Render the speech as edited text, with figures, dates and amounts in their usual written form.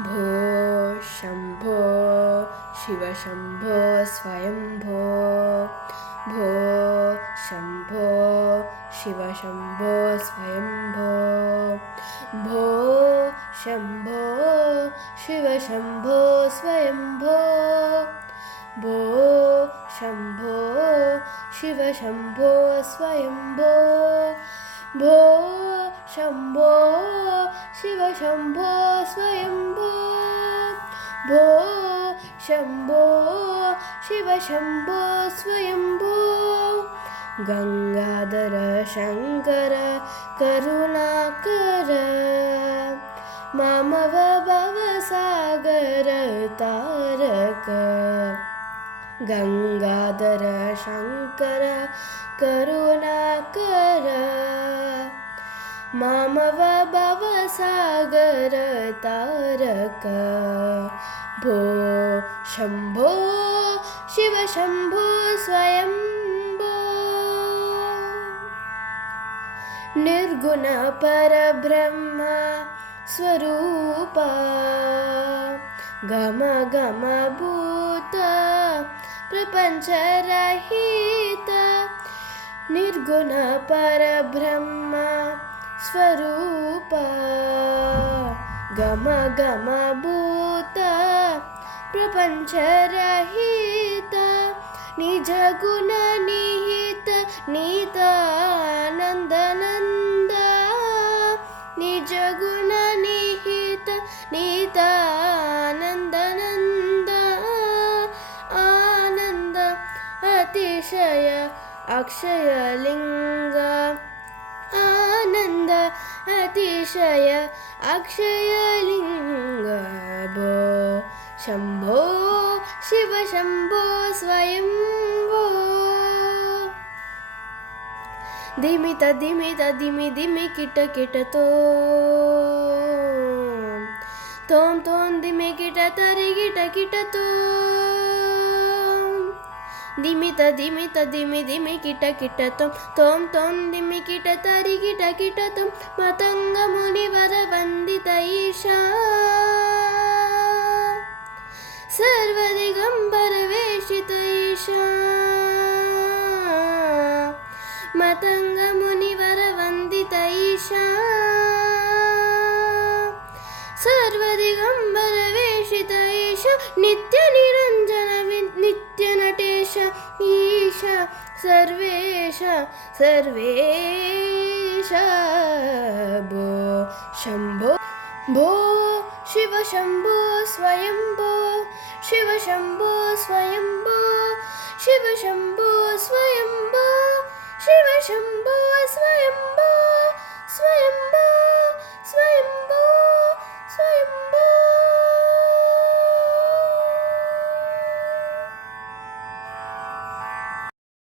भो शम्भो शिवशम्भो स्वयम्भो भो शम्भो शिवशम्भो स्वयम्भो भो शम्भो शिवशम्भो स्वयम्भो भो शम्भो शिवशम्भो स्वयम्भो भो शम्भो शिवशम्भो स्वयम्भो भो शम्भो शिवशम्भो स्वयम्भो गंगाधर शंकर करुणाकर मामव भवसागर तारक गंगाधर शंकर करुणाकर मामव भवसागर तारक भो शम्भो शिवशम्भो स्वयम्भो निर्गुण परब्रह्म स्वरूप गम गम भूत प्रपंचरहित निर्गुण परब्रह्म स्वरूप गम गम भूत प्रपंचरहित निज गुण निहित नीतानंदनंद निज गुण निहित नीतानंदनंद आनंद अतिशय अक्षय लिंग आनंद अतिशय अक्षय लिंग भो शम्भो शिवशम्भो स्वयम्भो धिमित धिमित धिमि धिमि किट किट तोम तोम धिमि किट तरि किट किट धिमित धिमित धिमि धिमि किट किट तोम तोम धिमि किट तरि किट किट मतंग मुनिवर वंदित ईशा सर्वदिगंबर वेशित ईशा मतंग मुनिवर वंदित ईशा सर्वदिगंबर वेशित ईशा नित्य निरंजन नित्य नटेश ईशा सर्वेश सर्वेश भो शम्भो भो शिवशम्भो स्वयम्भो शिवशम्भो स्वयम्भो शिवशम्भो स्वयम्भो शिवशम्भो स्वयम्भो